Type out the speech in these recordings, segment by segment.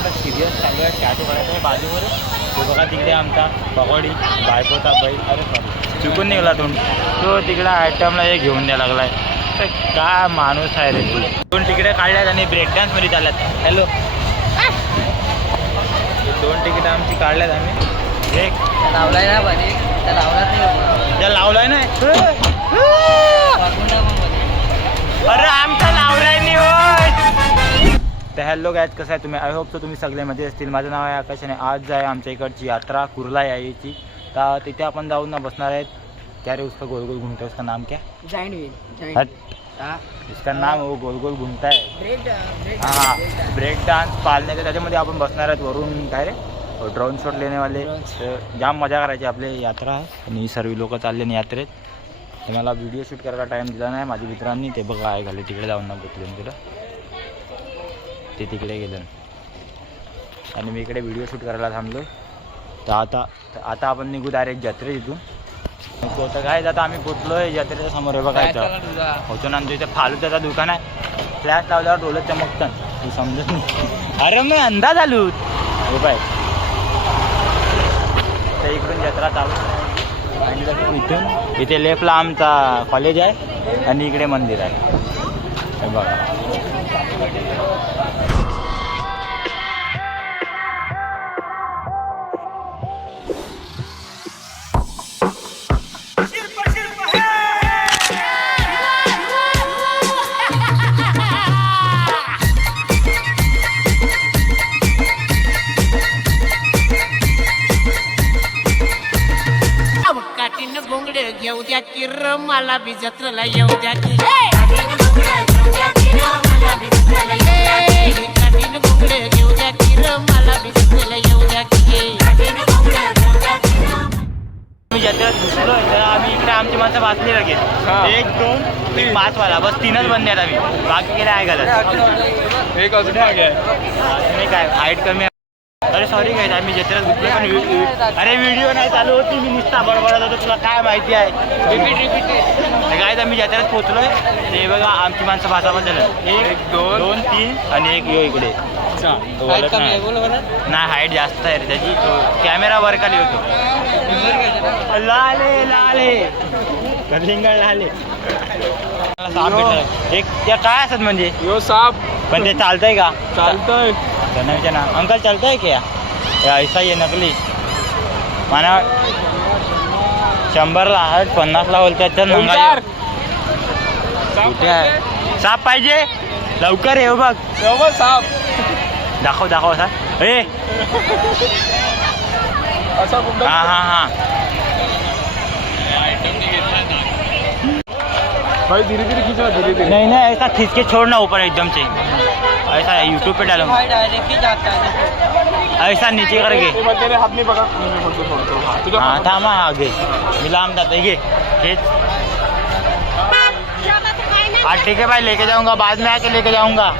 एवढं सिरियस चालू आहे. टॅटू करायचं आहे बाजूवर तो बघा तिकडे आमचा पकोडी बायकोचा बैल. अरे सॉरी चुकून निघाला तो. तो तिकडे आयटमला हे घेऊन द्यायला लागलाय. तर काय माणूस आहे रे तू. दोन तिकडे काढल्यात आणि ब्रेक डान्समध्ये चालल्यात. हॅलो दोन तिकीट आमची काढल्यात आम्ही. एक. लावलाय ना बने त्या लावलाच नाही. त्या लावलाय ना. अरे आमचा लावलाय तर हॅलो गायत कसं आहे तुम्ही? आय होप तर तुम्ही सगळे मध्ये असतील. माझं नाव आहे आकाश आणि आज आहे आमच्या इकडची यात्रा कुर्ला यायची. तर तिथे आपण जाऊन ना बसणार आहेत. क्या रे उसका गोल गोल घूमता है उसका नाम क्या हट. उसका नाम वो गोल गोल घूमता है. ब्रेक डान्स पाळण्याचे त्याच्यामध्ये आपण बसणार आहेत वरून काय रे ड्रोन शॉट तर जाम मजा करायची आपली यात्रा. आहे आणि सर्व लोक चालले ना यात्रेत. तर मला व्हिडिओ शूट करायला टाईम दिला नाही. माझ्या मित्रांनी ते बघा आहे घाले तिकडे जाऊन ना बघले तिकडं ते तिकडे गेलं. आणि मी इकडे व्हिडिओ शूट करायला थांबलो. तर आता आता आपण निघू डायरेक्ट जत्रे इथून. तो तर काय आता आम्ही पोचलोय जत्रेच्या समोर. आहे बघायचं? होतो ना आमच्या इथे फालुदाचं दुकान आहे. फ्लॅश लावल्यावर डोलत चमकतं. तू समजत नाही. अरे मी अंदाज आलो. हो बाय. तर इकडून जत्रा चालू. आणि इथून इथे लेफ्टला आमचा कॉलेज आहे. आणि इकडे मंदिर आहे. बघा. घेऊ द्या की र मला बी जत्रेला येऊ द्या की. काठीन बोंगड घेऊ द्या की र मला बी जत्रेला येऊ द्या की आम्ही जत्रेत घुसलो तर आम्ही इकडे आमची माणसं वाचली लगेच. एक दोन तीन पाच वाला. बस तीनच बंद आहेत आम्ही. बाकी गेले आहे घालत एक अजून मागे आहे. तुम्ही काय हाईट कमी आहे. अरे सॉरी काय आम्ही जत्रेत घुसलो पण अरे व्हिडिओ नाही चालू होती मी नुसता बडबडत होतो तुला काय माहिती आहे? रिपीट रिपीट काय आम्ही जत्रेत पोहोचलोय ते बघा आमची माणसं भाषा पण झालं एक दोन. दोन तीन आणि एक यो इकडे. तो बोलत नाही. हाईट जास्त आहे रे त्याची. तो कॅमेरा वर खाली होतो. लाले लाले. साप भेटला एक त्या काय असत म्हणजे? यो साप. पण ते चालतंय का? चालतोय. त्यांना विचार ना अंकल चलतंय क्या या? ऐसा ये नकली. मला शंभरला पन्नासला बोलतात तर नंगा! कुठे आहे साप पाहिजे. लवकर येऊ बघ. तेव्हा साप. दाखव दाखव असा. ए. हाँ हाँ हाँ. भाई धीरे धीरे खींचना धीरे धीरे। नहीं नहीं ऐसा खींच के छोड़ना ऊपर एकदम से। ऐसा यूट्यूब पे डालो। ही है. ऐसा नीचे करके। ते नाही हा हाँ थामा आगे। मी लांब जाते ये खींच हाँ ठीक है भाई लेके जाऊँगा बाद में आके लेके जाऊँगा।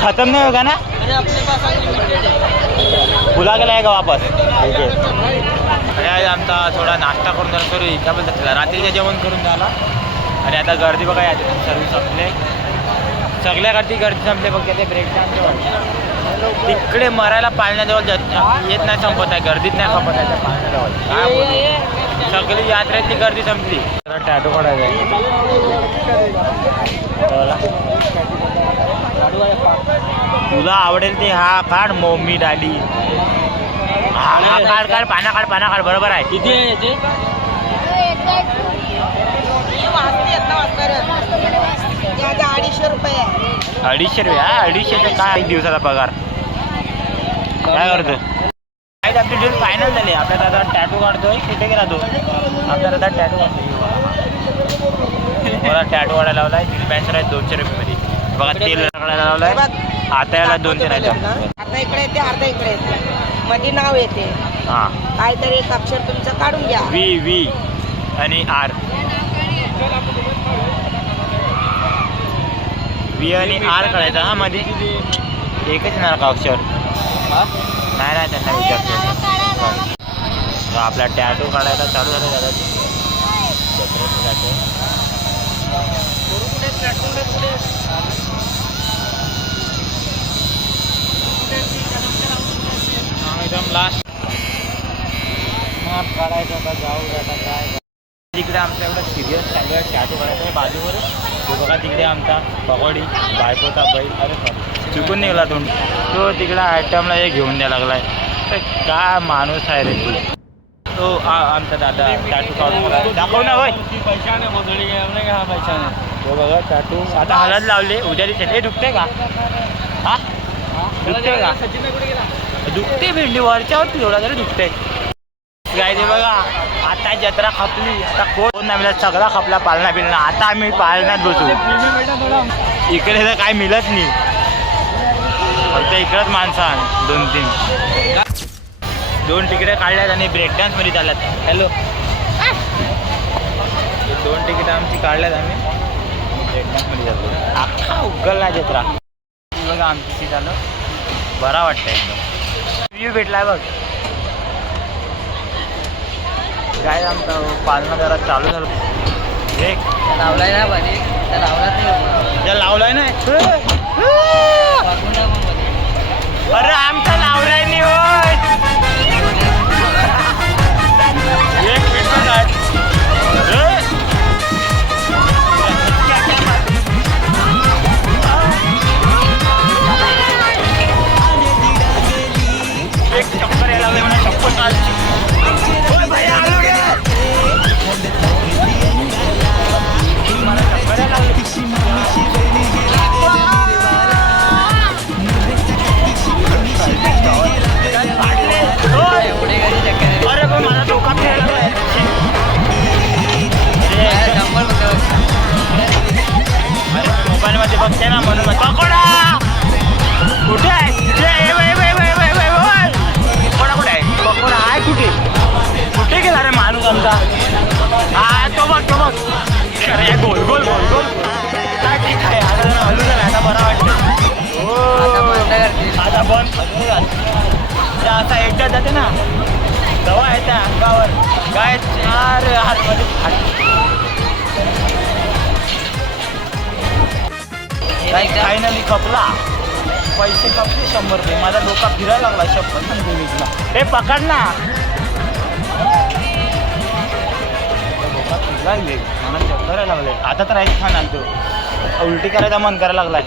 खत्म नहीं होगा ना? अरे अपने पास बुला के लाएगा वापस। ठीक आहे अरे आज आमचा थोडा नाश्ता करून झाला सॉरी काय बोलतात त्याला रात्रीचं जेवण करून झाला आणि आता गर्दी बघा याची. सर्विस संपले. सगळ्या गर्दी गर्दी संपले. बघ ते ब्रेक डान्स तिकडे मरायला पाळण्याजवळ येत नाही संपत आहे गर्दीत नाही संपत आहे पाळण्याजवळ. काय सगळी यात्रेची गर्दी संपली. टॅटो काढायचा तुला आवडेल ते हा काढ मोमी डाली. हा काढ काढ पाना काढ पाना काढ. बरोबर आहे. किती आहे अडीचशे रुपये. अडीचशे रुपये हा अडीचशे तर काय दिवसाचा पगार? काय करतो काय आपली डील फायनल झाली. आपल्या दादा टॅटू काढतोय. कुठे गेला तो. आपल्या दादा टॅटू काढतोय. मला टॅटू काढायला लावलाय. तीन पॅन्सर आहेत दोनशे रुपये मध्ये बघा तेल काढायला लावलाय. आता याला दोन तीन आहेत अर्धा इकडे येते अर्धा इकडे येते. मध्ये नाव येते. हां. काहीतरी एक अक्षर तुमचं काढून घ्या. व्ही व्ही आणि आर. वी आणि आर कळायचा हा मध्ये एकच येणार का अक्षर? नाही नाही त्यांना विचारतो. आपला टॅटो काढायला चालू झालं दादा. एकदम लास्ट काढायचा जाऊ जाता काय? तिकडे आमचा एवढा सिरियस चालू आहे. बाजूवर तो बघा तिकडे आमचा पकोडी बायकोचा बैल. अरे सॉरी चुकून निघाला तो. तो तिकडे आयटमला हे घेऊन द्यायला तर काय माणूस आहे रे तू? तो आमचा दादा टॅटू काढून दाखव ना, होय. पैशाने मोजडी नाही हा पैशाने तो बघा टॅटू आता हळद लावले. उद्या दिवशी हे दुखते का? हा? दुखते का? दुखते भेंडी वरच्यावर एवढा तरी दुखते काय ते बघा आता जत्रा खपली. आता कोण नाही मिळत? सगळा खपला पालना बिलना. आता आम्ही पालनात बसू. इकडे तर काय मिळत नाही. फक्त इकडंच माणसं आहे, दोन तीन. दोन तिकडे काढल्यात आणि ब्रेक डान्समध्ये चालल्यात. हॅलो दोन तिकीट आमची काढल्यात आम्ही. ब्रेक डान्समध्ये जातो अख्खा उगलला जत्रा. बघा आमची सीट आलं बरा वाटतं एकदम. व्ह्यू भेटलाय बघ. काय आमचा पालना जरा चालू झालं. एक. लावलाय ना पाणी त्या लावलाच नाही ज्या लावलाय ना. अरे आमचा लावलाय नाही होय अरे गोल गोल गोल गोल. ठीक आहे आता जरा हलू झाला आता बरा वाटतं बंद जाते ना. दवा आहे त्या अंगावर. काय चार हातमध्ये फाट फायनली खपला? पैसे खपले शंभर रुपये. माझा डोका फिरायला लागला. मी तुला. हे पकड ना. लागले. यायला लागले. आता तर ऐक छान आलतो उलटी करायचा मन करायला लागलाय.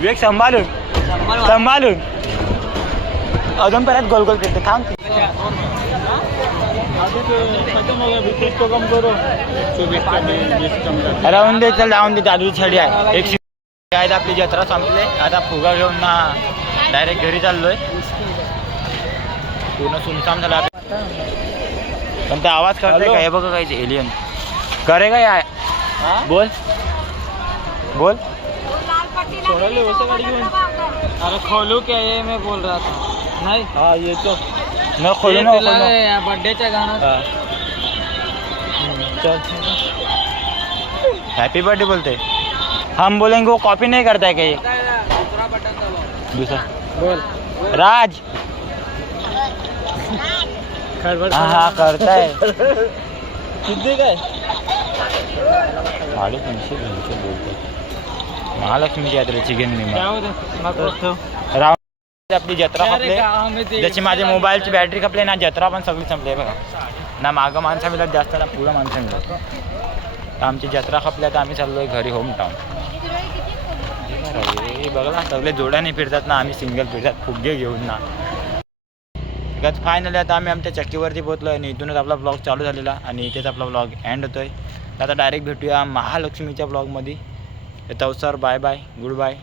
विवेक सांभाळून सांभाळून अजून परत गोल गोल फिरते थांब. राहून दे चल राहून दे. दादू छडी आहे. एक काय आपली जत्रा संपले. आता फुगा घेऊन ना डायरेक्ट घरी चाललोय. पूर्ण सुनसाम झाला. पण ते आवाज़ करते का हे बघा काय एलियन करे काय आहे बोल। बोल अरे खोलू क्या ये मैं बोल रहा था। नहीं? हा येतो न खोलू ना बर्थडेच्या गाणं चल हैप्पी बर्थडे बोलते हम बोलेंगे वो कॉपी नहीं करता है कहीं दुसरा बटन दूसरा। बोल। राज। हाँ हाँ करता है किती काय? साडेतीनशे तीनशे बोलतो यात्रेची राव आपली जत्रा खपले. जशी माझ्या मोबाईलची बॅटरी खपली ना जत्रा पण सगळी संपली बघा. ना मागं माणसं मिळत जास्त ना पुढं माणसं मिळत आमची जत्रा खपल्या तर आम्ही चाललोय घरी होम टाऊन बघा सगळे जोड्याने फिरतात ना आम्ही सिंगल फिरतात फुगे घेऊन ना. गत फायनली आता आम्ही आमच्या चक्कीवरती पोहोचलो आणि इथूनच आपला ब्लॉग चालू झालेला आणि इथेच आपला ब्लॉग एंड होतो आहे आता डायरेक्ट भेटूया महालक्ष्मीच्या ब्लॉगमध्ये तवसर बाय बाय गुड बाय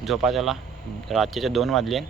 झोपा चला रात्रीचे दोन वाजले.